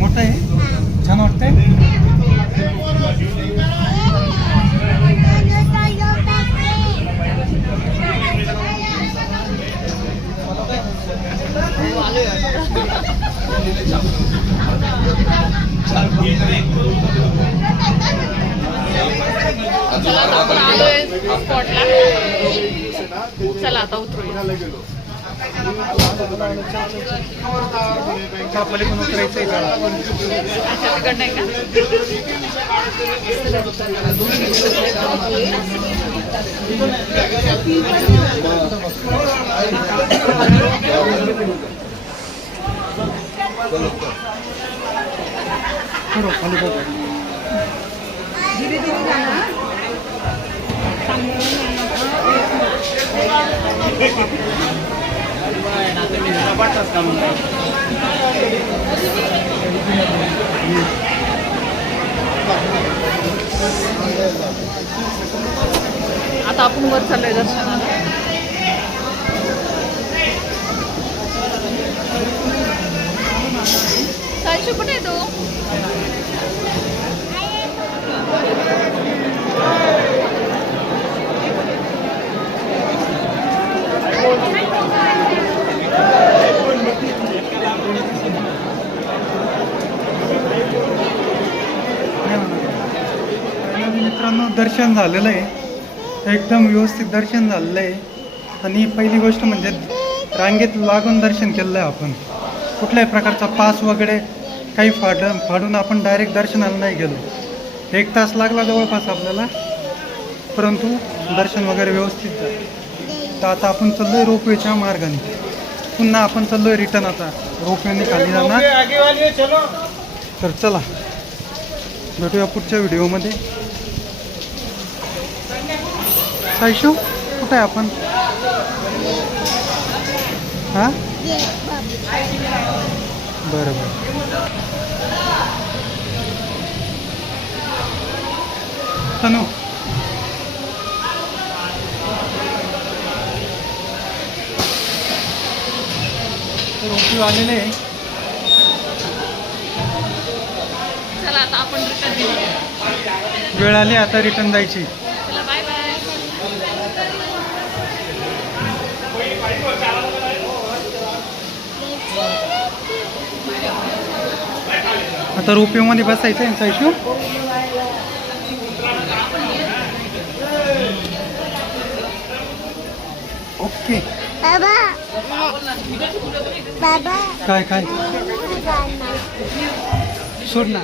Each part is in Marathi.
मोठं आहे, छान वाटतंय. चला आता उतरूया. पलीकडून उतरायचंय का? तिकडनं आहे का? धीरे धीरे जाना. आता आपण वर चाललोय दर्शनाला. सायशू कुठे आहे तू? मित्रांनो, दर्शन झालेलं आहे, एकदम व्यवस्थित दर्शन झालेलं आहे. आणि पहिली गोष्ट म्हणजे रांगेत लागून दर्शन केलेलं आहे आपण. कुठल्याही प्रकारचा पास वगैरे काही फाडून आपण डायरेक्ट दर्शनाला नाही गेलो. 1 तास लागला जवळपास आपल्याला, परंतु दर्शन वगैरे व्यवस्थित झालं. तर आता आपण चाललो आहे रोपवेच्या मार्गाने. पुन्हा आपण चाललो आहे रिटर्न. आता रोपवेने खाली जाणार. तर चला भेटूया पुढच्या व्हिडिओमध्ये. सायशू कुठे आहे आपण? हां बरं बरं. तनू रोपवे आलेले आहे. चला आता आपण रिटर्न निघूया. वेळ आली आता रिटर्न जायची. चला बाय बाय. आता रोपवेमध्ये बसायचं आहे सायशू. ओके. बाबा बाबा काय काय सोड ना.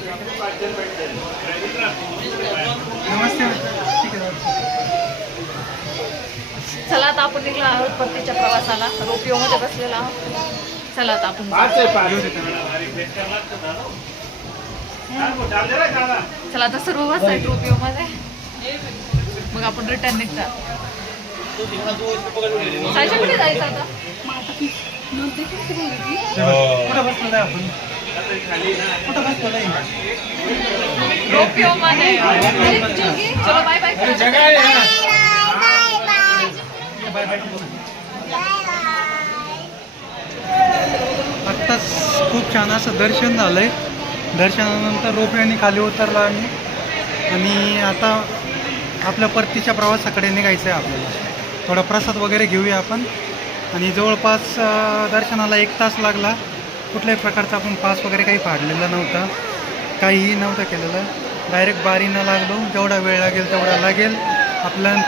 नमस्ते. ठीक आहे. चला आता आपण निघलो आहोत परतीच्या प्रवासाला. रोपिओमध्ये बसलेलो आहोत. चला आता आपण चला आता सर्व बस आहेत रोपिओमध्ये. मग आपण रिटर्न निघतात. सायशा कुठे जायचं आता? कुठं बसलो आपण? कुठं बसलो नाही? रोपिओमध्ये. चलो बाय बाय. आत्ताच खूप छान असं दर्शन झालंय. दर्शनानंतर रोपवेने खाली उतरलो आम्ही आणि आता आपल्या परतीच्या प्रवासाकडे निघायचं आहे आपल्याला. थोडा प्रसाद वगैरे घेऊया आपण. आणि जवळपास दर्शनाला 1 तास लागला. कुठल्याही प्रकारचा आपण पास वगैरे काही फाडलेला नव्हता, काहीही नव्हतं केलेलं. डायरेक्ट बारीनं लागलो. जेवढा वेळ लागेल तेवढा लागेल.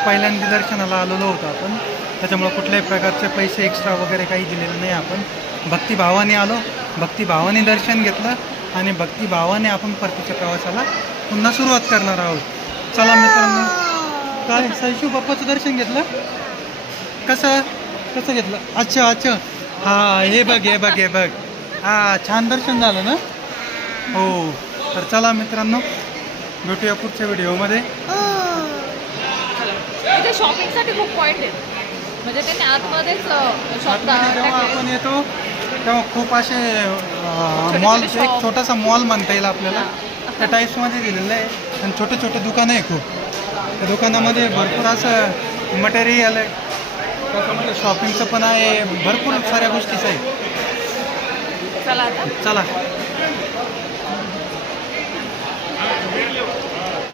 पहिल्यांदा दर्शनाला आलेलो होतो आपण, त्याच्यामुळं कुठल्याही प्रकारचे पैसे एक्स्ट्रा वगैरे काही दिलेले नाही. आपण भक्तिभावाने आलो, भक्तिभावाने दर्शन घेतलं आणि भक्तिभावाने आपण परतीच्या प्रवासाला पुन्हा सुरुवात करणार आहोत. चला मित्रांनो. काय सायशू बाप्पाचं दर्शन घेतलं? कसं घेतलं? अच्छा अच्छा. हां हे बघ हां छान दर्शन झालं ना. हो. तर चला मित्रांनो, भेटूया पुढच्या व्हिडिओमध्ये. इथे शॉपिंगसाठी खूप पॉईंट आहेत. म्हणजे त्यांनी आतमध्येच शॉप. जेव्हा आपण येतो तेव्हा खूप असे मॉल, एक छोटासा मॉल म्हणता येईल आपल्याला, त्या टाईप्समध्ये दिलेलं आहे. आणि छोटे छोटे दुकानं आहे खूप. त्या दुकानामध्ये भरपूर असं मटेरियल आहे, त्याच्यामध्ये शॉपिंगचं पण आहे, भरपूर साऱ्या गोष्टीचं आहे. चला आता चला